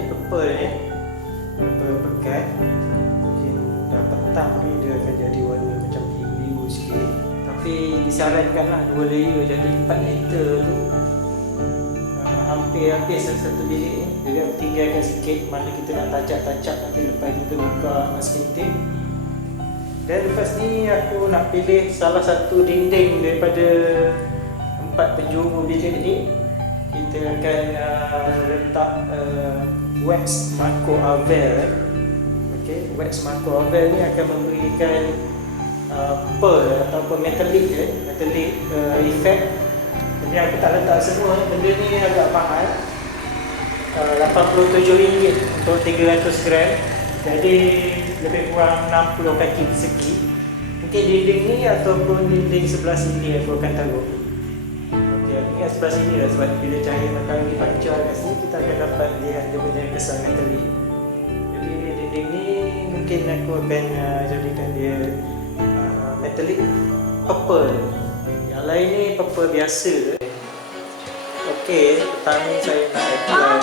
ni purple ni, purple pekat. Mungkin dah petang ni dia akan jadi warna macam biru sikit. Tapi disarankanlah 2 layer, jadi 4 liter tu hampir satu bilik ni. Jadi tinggalkan sikit, mana kita nak tacak-tacak nanti lepas kita buka masking tape. Dan lepas ni aku nak pilih salah satu dinding daripada 4 penjuru bilik ni. Kita akan letak wax MacoAvell. Okay, wax MacoAvell ni akan memberikan pearl ataupun metallic effect. Jadi aku tak letak semua, benda ni agak mahal, RM87 untuk 300 gram. Jadi lebih kurang 60 kaki persegi. Mungkin dinding ni ataupun dinding sebelah sini aku akan taruh. Okey, aku ingat sebelah sini lah, sebab bila cahaya matahari pancar kat sini kita akan dapat lihat dia punya kesan metalik. Jadi dinding ni mungkin aku akan jadikan dia metalik purple. Yang lain ni purple biasa. Okey, petang ni saya nak apply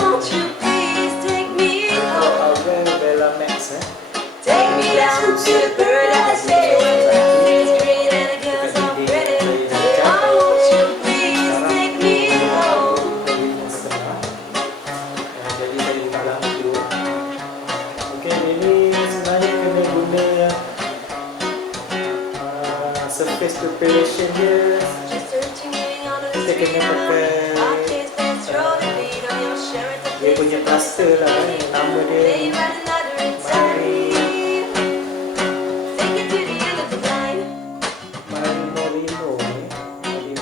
MacoAvell Vellmax. Take me down to the paradise city. Green and the girls are pretty. I want you, please take me home. Jadi saya buka lampu. Okey, ini sebenarnya kena guna surface preparation dia. Kita kena pakai dia punya plaster lah kan, nama dia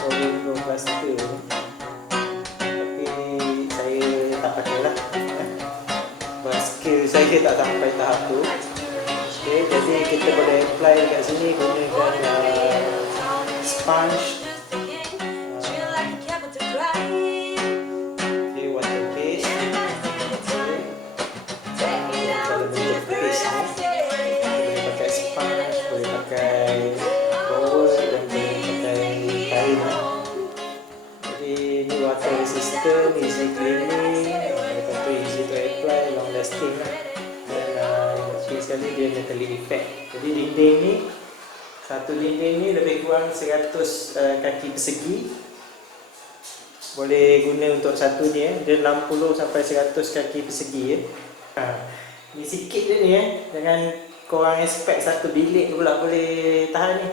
Marino plaster ni. Tapi saya tak pakai lah, skill saya tak sampai tahap tu. Okay, jadi kita boleh apply kat sini gunakan sponge. Resistant, easy cleaning, lepas tu easy to apply, long lasting lah. Dan yang sekali dia metallic effect. Jadi dinding ni, satu dinding ni lebih kurang 100 kaki persegi. Boleh guna untuk satu ni dia 60 sampai 100 kaki persegi ni sikit je ni jangan korang expect satu bilik pula boleh tahan ni.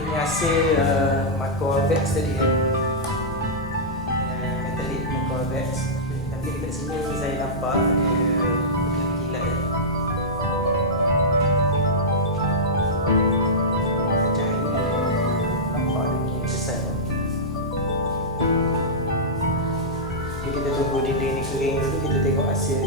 Ini hasil MacoAvell tadi kan, metallic MacoAvell. Nanti dekat sini saya nampak dia berkilat. Cahaya kering-kering tu kita tengok hasil